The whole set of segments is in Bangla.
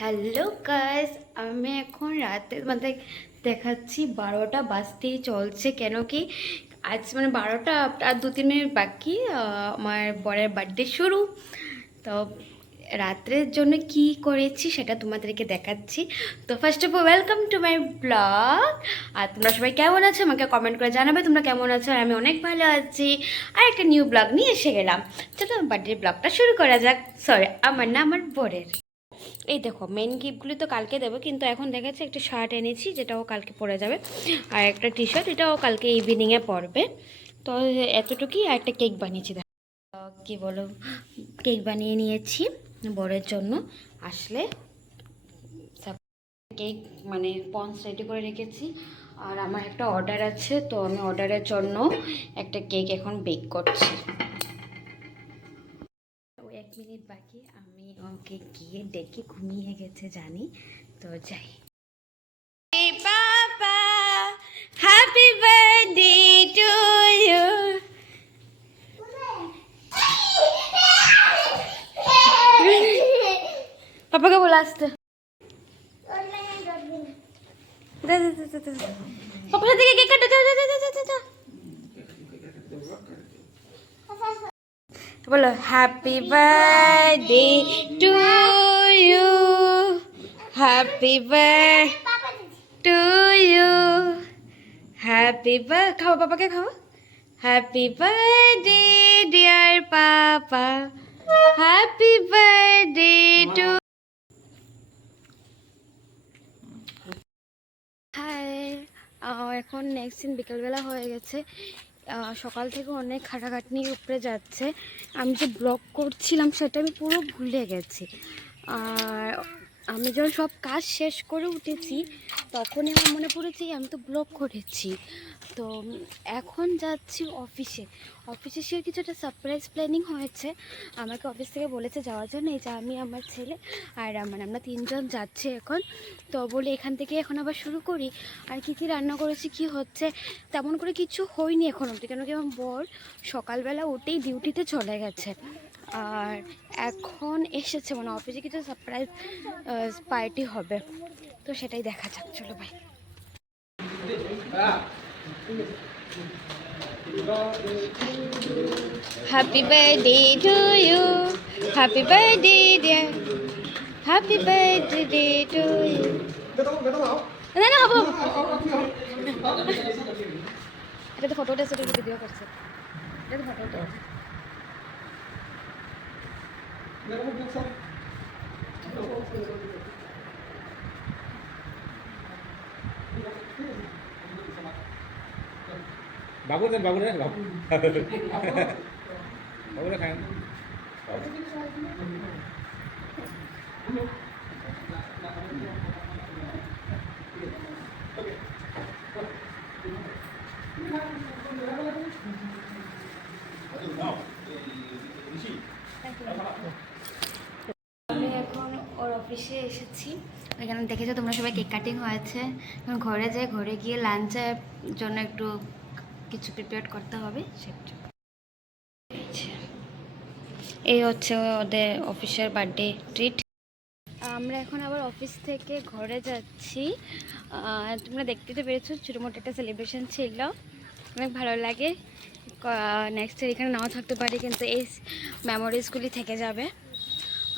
হ্যালো গাইস, আমি এখন রাতে দেখাচ্ছি 12টা বাজতেই চলছে। কেন কি আজ 12টা আর 2-3 মিনিট বাকি আমার বরের বার্থডে শুরু। তো রাত্রের জন্য কি করেছি সেটা তোমাদেরকে দেখাচ্ছি। তো first of all welcome to my blog. আর তোমরা সবাই কেমন আছো আমাকে কমেন্ট করে জানাবে তোমরা কেমন আছো। আর আমি অনেক ভালো আছি। আর একটা নিউ ব্লগ নিয়ে এসে গেলাম। চলো বার্থডে ব্লগটা শুরু করা যাক। সরি, আমার না, আমার বরের। এই দেখো, মেন গিফটগুলি তো কালকে দেবো, কিন্তু এখন দেখেছি একটা শার্ট এনেছি যেটাও কালকে পরে যাবে, আর একটা টি শার্ট, এটাও কালকে ইভিনিংয়ে পরবে। তো এতটুকুই। আর একটা কেক বানিয়েছি, দেখো কী বলো, কেক বানিয়ে নিয়েছি বরের জন্য। আসলে কেক পন্স রেডি করে রেখেছি। আর আমার একটা অর্ডার আছে, তো আমি অর্ডারের জন্য একটা কেক এখন বেক করছি। 1 মিনিট বাকি, আমি ওকে গিয়ে ডেকে, ঘুমিয়ে গেছে জানি, তো যাই। পাপা, হ্যাপি বার্থডে টু ইউ। পাপাকে বলে আসতে। পাপার সাথে কেক কাটো, যা যা যা যা যা যা। বলো happy birthday to you, happy birthday to you, happy birth, খাও পাপাকে খাও। Happy birthday dear papa, happy birthday to. Hi, এখন নেক্সট দিন বিকেলবেলা হয়ে গেছে। সকাল থেকে অনেক খাটাখাটনির উপরে যাচ্ছে। আমি যে ব্লগ করছিলাম সেটা আমি পুরো ভুলে গেছি। আর আমি যখন সব কাজ শেষ করে উঠেছি তখনই আমার মনে পড়েছে আমি তো ব্লগ করেছি। তো এখন যাচ্ছি অফিসে। অফিসে সে কিছুটা সারপ্রাইজ প্ল্যানিং হয়েছে। আমাকে অফিস থেকে বলেছে যাওয়ার জন্য। এই যে আমি, আমার ছেলে আর আমরা 3জন যাচ্ছি এখন। তো বলে এখান থেকে এখন আবার শুরু করি। আর কী কী রান্না করেছি, কি হচ্ছে, তেমন করে কিছু হয়নি এখন অবধি, কেন কি আমার বর সকালবেলা উঠেই ডিউটিতে চলে গেছে। আর এখন এসেছে, অফিসে কিছু সারপ্রাইজ পার্টি হবে, তো সেটাই দেখা যাক। চলো ভাই। Happy birthday to you, happy birthday dear, happy birthday to you. না না হবো, এটা তো ফটো উঠেছে, এটা ভিডিও করছে, এটা তো ফটো উঠেছে। বাবু দেন, বাবু রে, বাবু বাবু রে খান। আমি এখন ওর অফিসে এসেছি। এখানে দেখেছো তোমরা সবাই, কেক কাটিং হয়েছে। এখন ঘরে যাই, ঘরে গিয়ে লাঞ্চের জন্য একটু কিছু প্রিপেয়ার করতে হবে সেটা। এই হচ্ছে ওদের অফিসের বার্থডে ট্রিট। আমরা এখন আবার অফিস থেকে ঘরে যাচ্ছি। তোমরা দেখতে তো পেরেছো, ছোটো মোটো একটা সেলিব্রেশন ছিল, অনেক ভালো লাগে। নেক্সট ইয়ার এখানে নাও থাকতে পারি, কিন্তু এই মেমোরিজগুলি থেকে যাবে।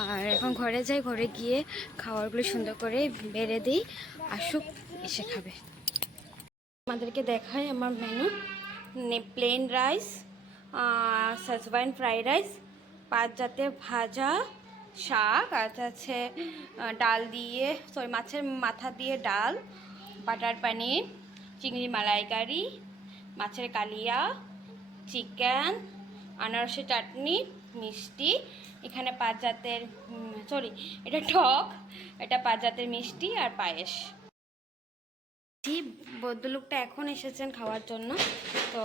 আর এখন ঘরে যাই, ঘরে গিয়ে খাবারগুলো সুন্দর করে বেড়ে দিই, আসুক এসে খাবে। আমাদেরকে দেখাই আমার menu. Plain rice, schezwan fried rice, 5 জাতের ভাজা, শাক, আর আছে ডাল দিয়ে, সরি মাছের মাথা দিয়ে ডাল, বাটার পনির, চিংড়ি মালাইকারি, মাছের কালিয়া, চিকেন, আনারসের চাটনি, মিষ্টি। এখানে 5 জাতের, সরি এটা টক, এটা 5 জাতের মিষ্টি আর পায়েস। ভদ্রলোকটা এখন এসেছেন খাওয়ার জন্য, তো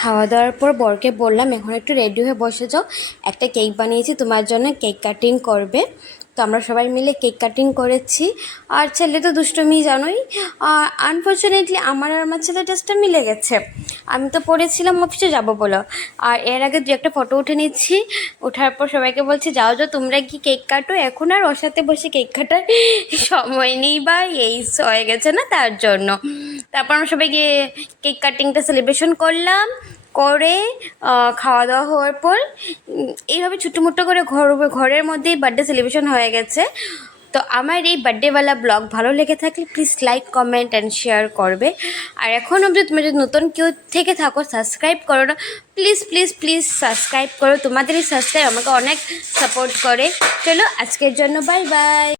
খাওয়া দাওয়ার পর বরকে বললাম এখন একটু রেডি হয়ে বসে যাও, একটা কেক বানিয়েছি তোমার জন্য, কেক কাটিং করবে। তো আমরা সবাই মিলে কেক কাটিং করেছি। আর ছেলে তো দুষ্টুমি জানোই, আনফর্চুনেটলি আমার আর আমার ছেলে ড্রেসটা মিলে গেছে। আমি তো পড়েছিলাম অফিসে যাব বলো, আর এর আগে দু একটা ফটো উঠে নিচ্ছি। ওঠার পর সবাইকে বলছি যাও যাও তোমরা কি কেক কাটো, এখন আর ওর সাথে বসে কেক কাটার সময় নেই বা এই হয়ে গেছে না, তার জন্য। তারপর আমরা সবাই গিয়ে কেক কাটিংটা সেলিব্রেশন করলাম, করে খাওয়া দাওয়া হওয়ার পর এইভাবে ছোটোমোটো করে ঘরের মধ্যেই বার্থডে সেলিব্রেশন হয়ে গেছে। তো আমার এই বার্থডেওয়ালা ব্লগ ভালো লেগে থাকলে please like comment and share করবে। আর এখন অবধি তুমি যদি নতুন কেউ থেকে থাকো সাবস্ক্রাইব করো না, প্লিজ প্লিজ প্লিজ সাবস্ক্রাইব করো, তোমাদের এই সাবস্ক্রাইব আমাকে অনেক সাপোর্ট করে। চলো আজকের জন্য বাই বাই।